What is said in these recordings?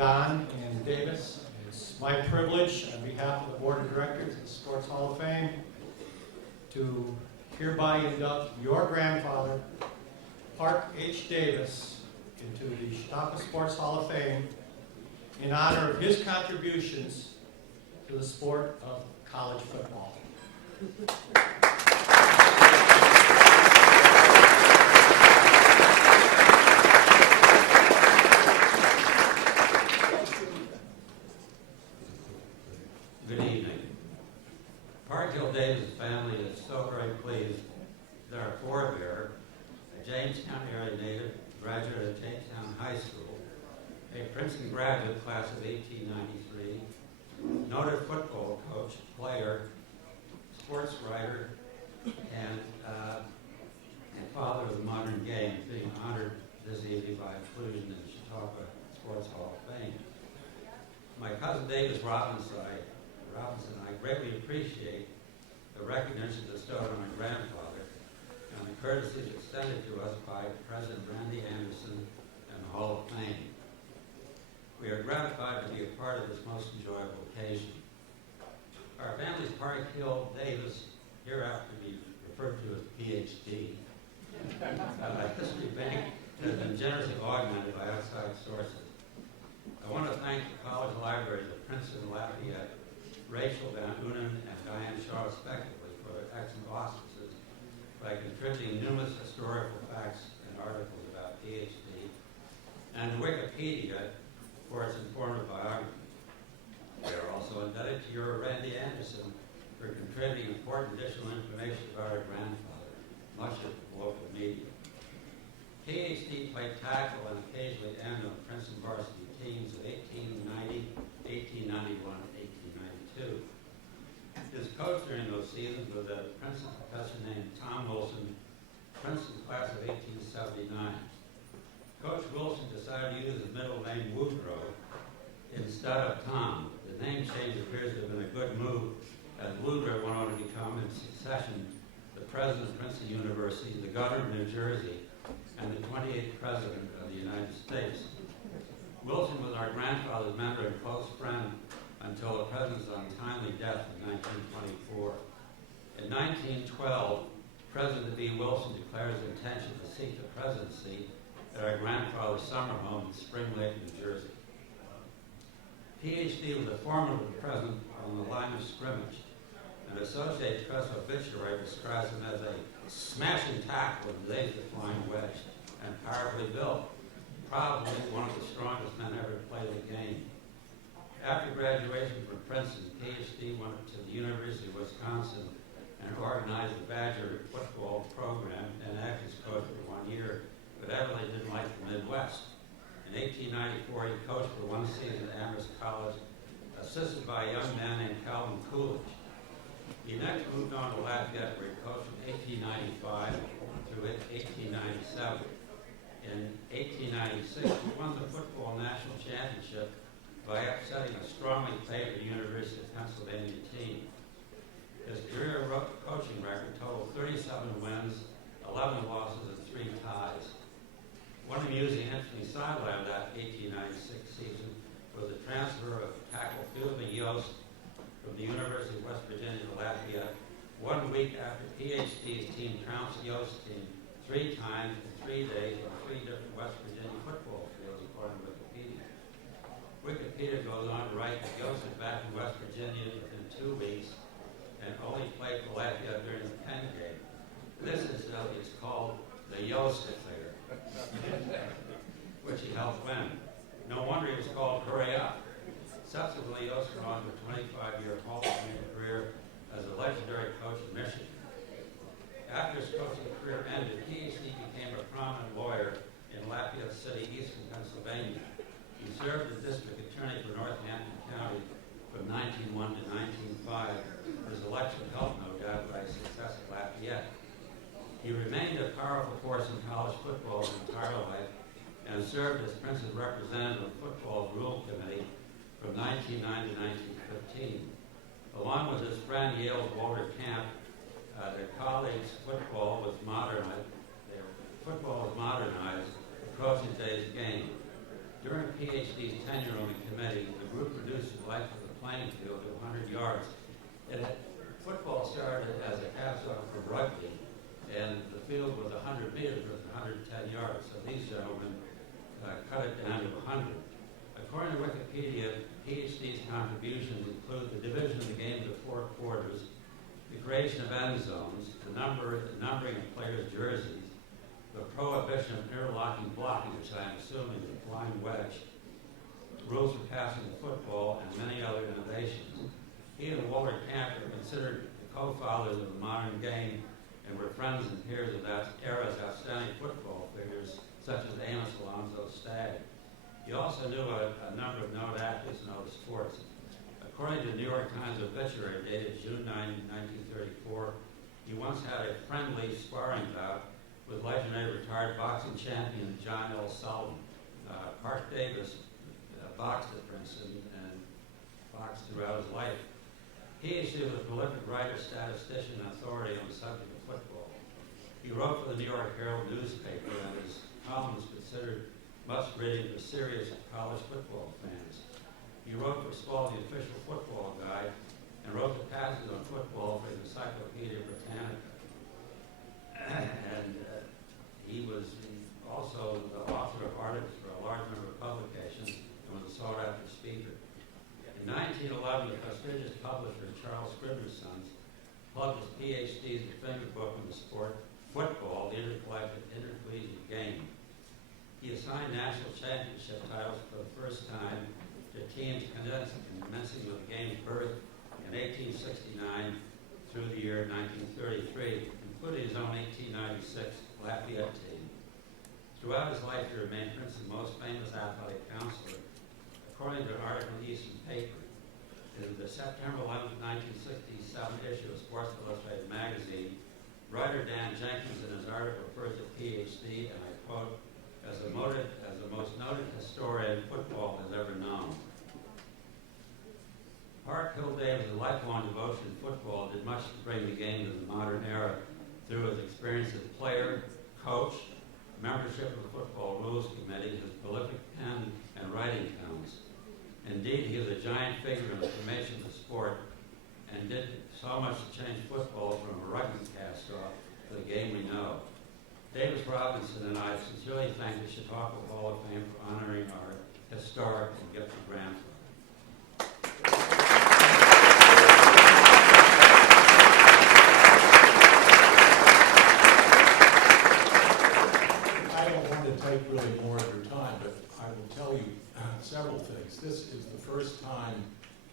Don and Davis. It's my privilege on behalf of the Board of Directors of the Sports Hall of Fame to hereby induct your grandfather, Parke H. Davis, into the Chautauqua Sports Hall of Fame in honor of his contributions to the sport of college football. Good evening. Parke Davis' family is so very pleased that our forebear, a Jamestown area native, graduate of Jamestown High School, a Princeton graduate class of 1893, noted football coach, player, sports writer, and father of the modern game, being honored this evening by inclusion in the Chautauqua Sports Hall of Fame. My cousin Davis Robinson and I greatly appreciate the recognition bestowed on my grandfather and the courtesies extended to us by President Randy Anderson and the Hall of Fame. We are gratified to be a part of this most enjoyable occasion. Our family's Parke Hill Davis, hereafter be referred to as PhD, history bank has been generously augmented by outside sources. I want to thank the college libraries of Princeton and Lafayette, Rachel Van Unen and Diane Shaw respectively for their excellent auspices by contributing numerous historical facts and articles about PhD, and Wikipedia for its informative biography. We are also indebted to your Randy Anderson for contributing important additional information about our grandfather, much of the local media. PhD played tackle and occasionally end on Princeton varsity teams of 1890, 1891, and 1892. His coach during those seasons was a Princeton professor named Tom Wilson, Princeton class of 1879. Coach Wilson decided to use his middle name Woodrow instead of Tom. The name change appears to have been a good move, as Woodrow went on to become, in succession, the president of Princeton University, the governor of New Jersey, and the 28th president of the United States. Wilson was our grandfather's mentor and close friend until the president's untimely death in 1924. In 1912, President B. Wilson declared his intention to seek the presidency at our grandfather's summer home in Spring Lake, New Jersey. PhD was a formidable president on the line of scrimmage, and Associated Press obituary describes him as a smashing tackle and laser-flying wedge, and powerfully built, probably one of the strongest men ever to play the game. After graduation from Princeton, PhD went to the University of Wisconsin and organized the Badger football program and acted as coach for 1 year, but evidently didn't like the Midwest. In 1894, he coached for one season at Amherst College, assisted by a young man named Calvin Coolidge. He next moved on to Lafayette, where he coached from 1895 through 1897. In 1896, he won the football national championship by upsetting a strongly favored University of Pennsylvania team. His career coaching record totaled 37 wins, 11 losses, and 3 ties. One amusing interesting sideline of that 1896 season was the transfer of tackle Fielding Yost from the University of West Virginia to Lafayette 1 week after PhD's team trounced Yost's team 3 times in 3 days on 3 different West Virginia football fields, according to Wikipedia. Wikipedia goes on to write that Yost is back in West Virginia within 2 weeks and only played for Lafayette during the Penn game. This is called the Yost affair, which he helped win. No wonder he was called Hurry Up. Subsequently, Yost went on to a 25-year Hall of Fame career as a legendary coach in Michigan. After his coaching career ended, PhD became a prominent lawyer in Lafayette City, eastern Pennsylvania. He served as district attorney for Northampton County from 1901 to 1905. His election helped, no doubt, by his success at Lafayette. He remained a powerful force in college football his entire life and served as Princeton's representative of football's rule committee from 1909 to 1915. Along with his friend Yale's Walter Camp, their colleagues' football was modernized, approaching today's game. During PhD's tenure on the committee, the group reduced the length of the playing field to 100 yards. Football started as a half-zone for rugby, and the field was 100 meters versus 110 yards. So these gentlemen cut it down to 100. According to Wikipedia, PhD's contributions include the division of the game into 4 quarters, the creation of end zones, the numbering of players' jerseys, the prohibition of interlocking blocking, which I'm assuming is a blind wedge, rules for passing the football, and many other innovations. He and Walter Camp are considered the co-fathers of the modern game and were friends and peers of that era's outstanding football figures, such as Amos Alonzo Stagg. He also knew a number of known athletes in other sports. According to the New York Times obituary dated June 9, 1934, he once had a friendly sparring bout with legendary retired boxing champion John L. Sullivan. Parke Davis boxed at Princeton and boxed throughout his life. PhD was a prolific writer, statistician, and authority on the subject of football. He wrote for the New York Herald newspaper, and his column is considered must reading for serious college football fans. He wrote for Spalding, the official football guide, and wrote the passages on football for the Encyclopedia Britannica. And he was also the author of articles for a large number of publications and was a sought-after speaker. In 1911, the prestigious publisher Charles Scribner's Sons published PhD's finger book on the sport football, the intercollegiate game. He assigned national championship titles for the first time to teams commencing with the game's birth in 1869 through the year 1933, including his own 1896 Lafayette team. Throughout his life, he remained Princeton's most famous athletic counselor. According to an article in the Eastern paper, in the September 11, 1967 issue of Sports Illustrated magazine, writer Dan Jenkins in his article refers to PhD, and I quote, as the most noted historian football has ever known. Parke Hill Davis' lifelong devotion to football did much to bring the game to the modern era through his experience as player, coach, membership of the Football Rules Committee, his prolific pen and writing talents. Indeed, he was a giant figure in the formation of the sport and did so much to change football from a rugby cast-off to the game we know. Davis Robinson and I sincerely thank the Chautauqua Hall of Fame for honoring our historic and gifted grandfather. I don't want to take really more of your time, but I will tell you several things. This is the first time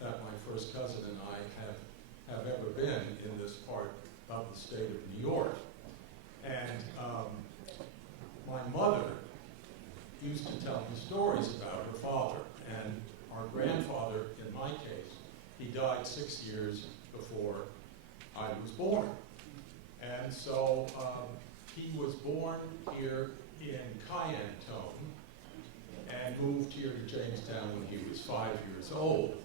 that my first cousin and I have ever been in this part of the state of New York. And my mother used to tell me stories about her father. And our grandfather, in my case, he died 6 years before I was born. And so he was born here in Cayenne-Tone and moved here to Jamestown when he was 5 years old.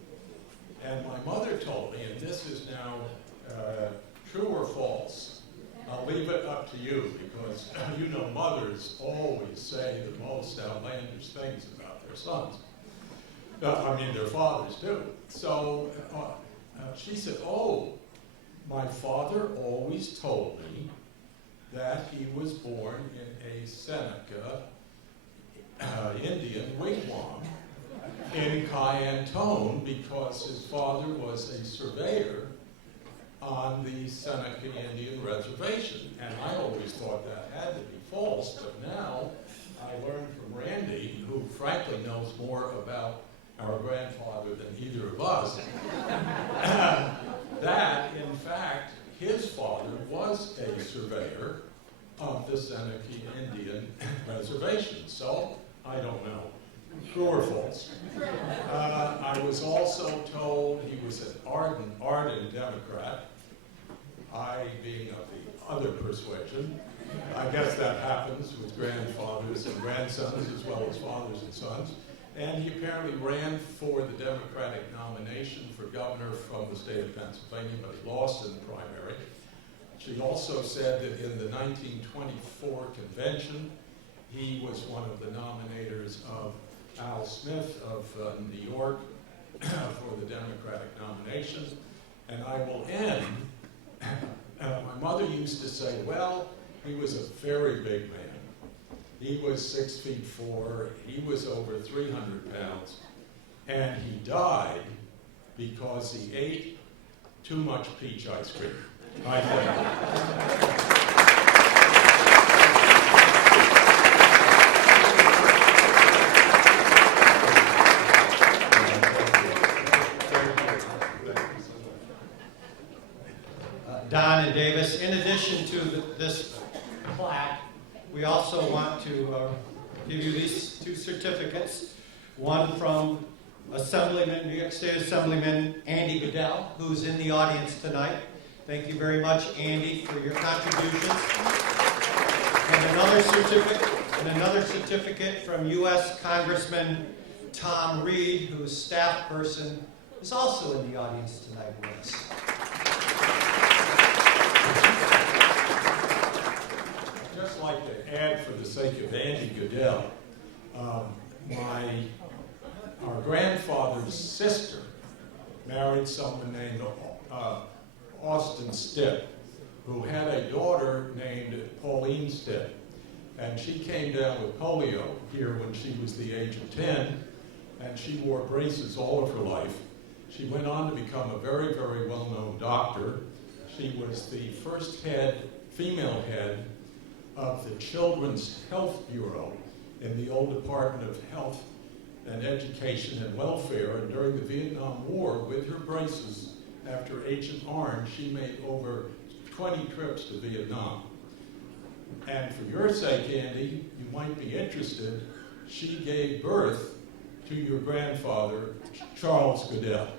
And my mother told me, and this is now true or false, I'll leave it up to you, because you know mothers always say the most outlandish things about their sons. Their fathers do. So she said, oh, my father always told me that he was born in a Seneca Indian wigwam in Cayenne-Tone because his father was a surveyor on the Seneca Indian Reservation. And I always thought that had to be false, but now I learned from Randy, who frankly knows more about our grandfather than either of us, that in fact his father was a surveyor of the Seneca Indian Reservation. So I don't know, true or false. I was also told he was an ardent Democrat. I, being of the other persuasion, I guess that happens with grandfathers and grandsons as well as fathers and sons. And he apparently ran for the Democratic nomination for governor from the state of Pennsylvania, but he lost in the primary. She also said that in the 1924 convention, he was one of the nominators of Al Smith of New York for the Democratic nomination. And I will end, my mother used to say, well, he was a very big man. He was 6'4", he was over 300 pounds, and he died because he ate too much peach ice cream, I think. Don and Davis, in addition to this plaque, we also want to give you these two certificates. One from Assemblyman, New York State Assemblyman Andy Goodell, who's in the audience tonight. Thank you very much, Andy, for your contributions. And another certificate from U.S. Congressman Tom Reed, whose staff person is also in the audience tonight with us. I'd just like to add, for the sake of Andy Goodell, our grandfather's sister married someone named Austin Stipp, who had a daughter named Pauline Stipp. And she came down with polio here when she was the age of 10, and she wore braces all of her life. She went on to become a very, very well-known doctor. She was the first female head of the Children's Health Bureau in the old Department of Health and Education and Welfare. And during the Vietnam War, with her braces, after Agent Orange, she made over 20 trips to Vietnam. And for your sake, Andy, you might be interested, she gave birth to your grandfather, Charles Goodell.